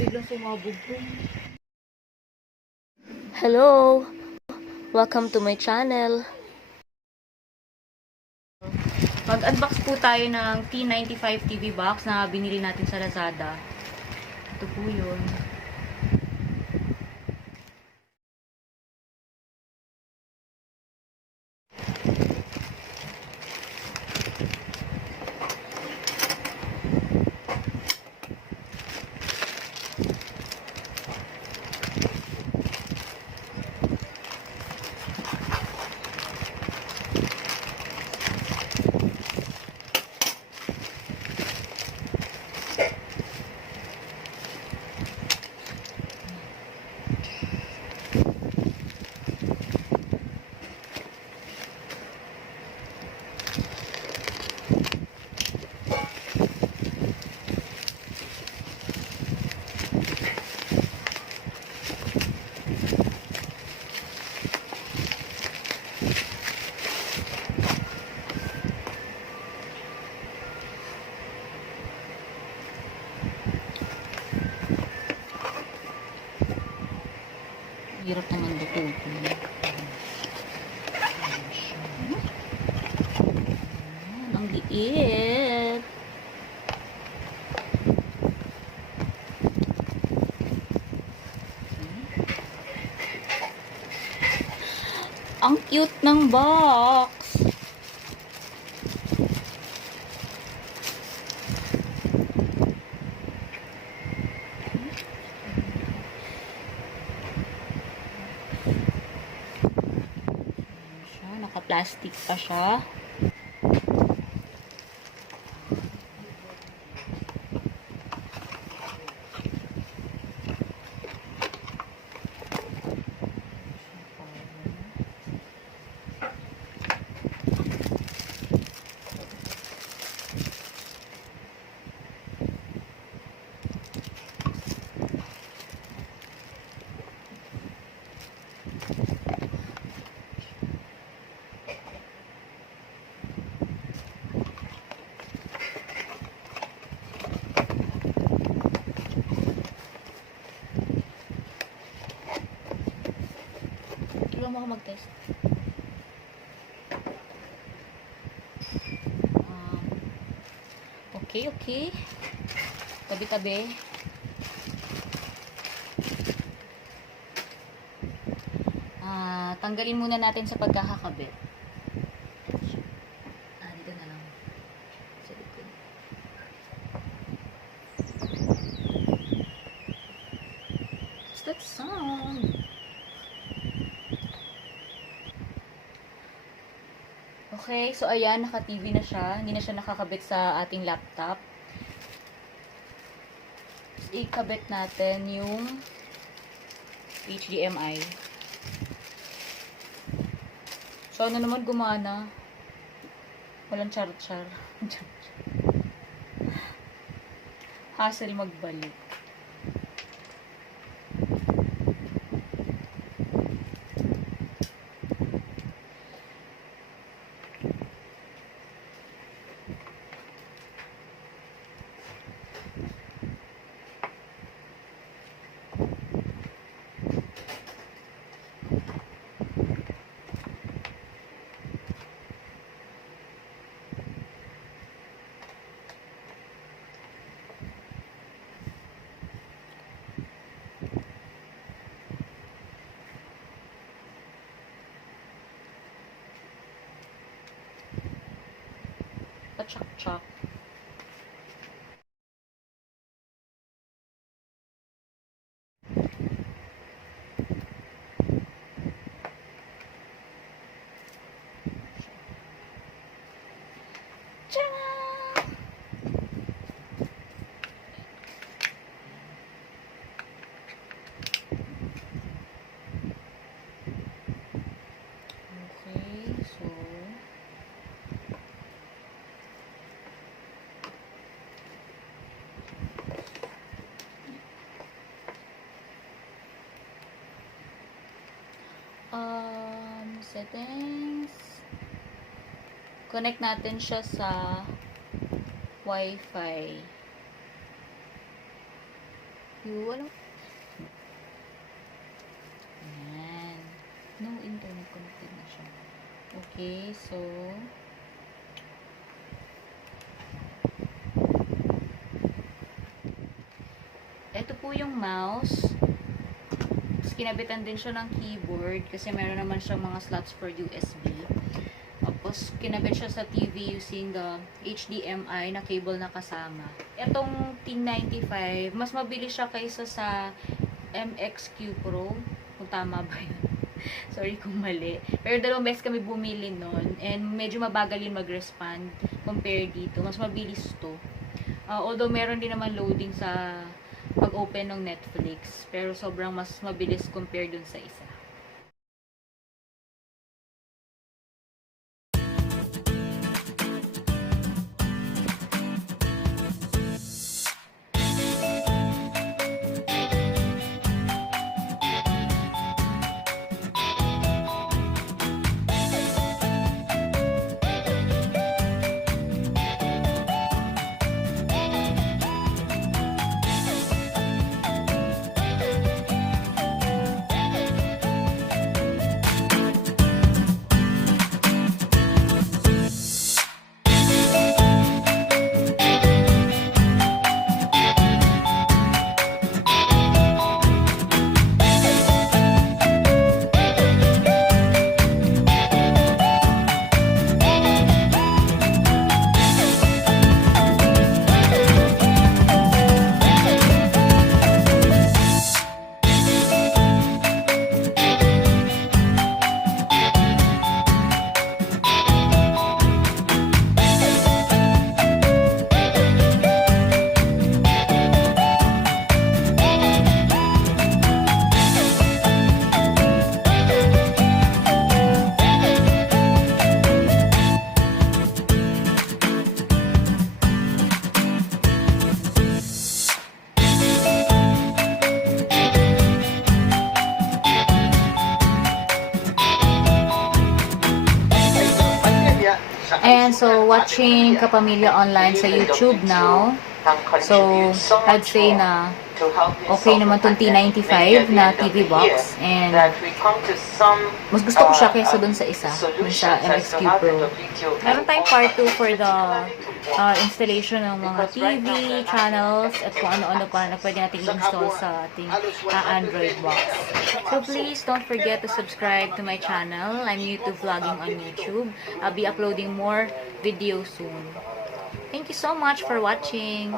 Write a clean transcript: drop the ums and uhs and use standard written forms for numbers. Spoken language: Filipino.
biglang sumabog to. Hello! Welcome to my channel. Mag-unbox po tayo ng T95 TV Box na binili natin sa Lazada. Ito po yun. Hirap naman dito. Ang liit. Ang cute ng box. Naka-plastic pa siya. Tulungan mo ako mag-test. Okay. Tabi-tabi. Tanggalin muna natin sa pagkakakabit. Dito na lang. Sa likod. What's that sound? Okay, so ayan, naka-TV na siya. Hindi na siya nakakabit sa ating laptop. Ikabit natin yung HDMI. So, ano naman gumana? Walang char-char. Hassle magbalik. Chak-chak. Okay, so settings. Connect natin siya sa Wi-Fi. Ano? Ayan. No internet connected na siya. Okay, so ito po yung mouse. Tapos kinabitan din siya ng keyboard kasi meron naman siyang mga slots for USB. Tapos kinabit siya sa TV using the HDMI na cable na kasama. Itong T95, mas mabilis siya kaysa sa MXQ Pro. Kung tama ba yun? Sorry kung mali. Pero dalawang beses kami bumili nun. And medyo mabagal yun mag-respond compare dito. Mas mabilis to. Although meron din naman loading sa pag-open ng Netflix. Pero sobrang mas mabilis compare dun sa isa. And so, watching Kapamilya online sa YouTube now. So, I'd say na okay naman tong T95 na TV box. And mas gusto ko siya kaysa dun sa isa, dun sa MXQ Pro. Meron tayong part 2 for the installation ng mga TV, channels, at kung ano-ano pa na pwede natin install sa ating Android box. So please don't forget to subscribe to my channel. I'm new to vlogging on YouTube. I'll be uploading more videos soon. Thank you so much for watching.